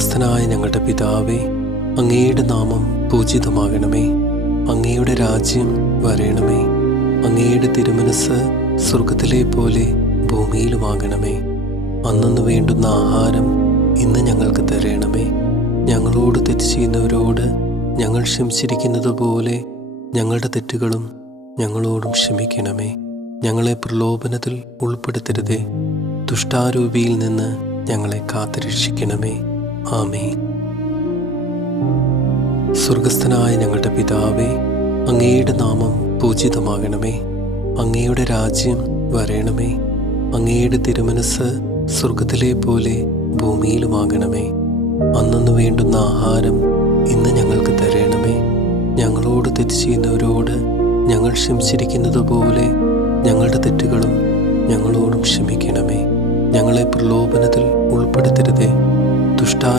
സ്വർഗസ്ഥനായ ഞങ്ങളുടെ പിതാവേ, അങ്ങയുടെ നാമം പൂജിതമാകണമേ. അങ്ങയുടെ രാജ്യം വരേണമേ. അങ്ങയുടെ തിരുമനസ് സ്വർഗത്തിലെ പോലെ ഭൂമിയിലുമാകണമേ. അന്നന്ന് വേണ്ടുന്ന ആഹാരം ഇന്ന് ഞങ്ങൾക്ക് തരണമേ. ഞങ്ങളോട് തെറ്റ് ചെയ്യുന്നവരോട് ഞങ്ങൾ ക്ഷമിച്ചിരിക്കുന്നത് പോലെ ഞങ്ങളുടെ തെറ്റുകളും ഞങ്ങളോടും ക്ഷമിക്കണമേ. ഞങ്ങളെ പ്രലോഭനത്തിൽ ഉൾപ്പെടുത്തരുതേ, ദുഷ്ടാരൂപിയിൽ നിന്ന് ഞങ്ങളെ കാത്തുരക്ഷിക്കണമേ. ആമേൻ. സ്വർഗസ്ഥനായ ഞങ്ങളുടെ പിതാവേ, അങ്ങയുടെ നാമം പൂജിതമാകണമേ. അങ്ങയുടെ രാജ്യം വരേണമേ. അങ്ങയുടെ തിരുമനസ് സ്വർഗത്തിലെ പോലെ ഭൂമിയിലുമാകണമേ. അന്നന്ന് വേണ്ടുന്ന ആഹാരം ഇന്ന് ഞങ്ങൾക്ക് തരണമേ. ഞങ്ങളോട് തെറ്റ് ചെയ്യുന്നവരോട് ഞങ്ങൾ ക്ഷമിച്ചിരിക്കുന്നത് പോലെ ഞങ്ങളുടെ തെറ്റുകളും ഞങ്ങളോടും ക്ഷമിക്കണമേ. ഞങ്ങളെ പ്രലോഭനത്തിൽ ഉൾപ്പെടുത്തരുതേ, ദുഷ്ടാ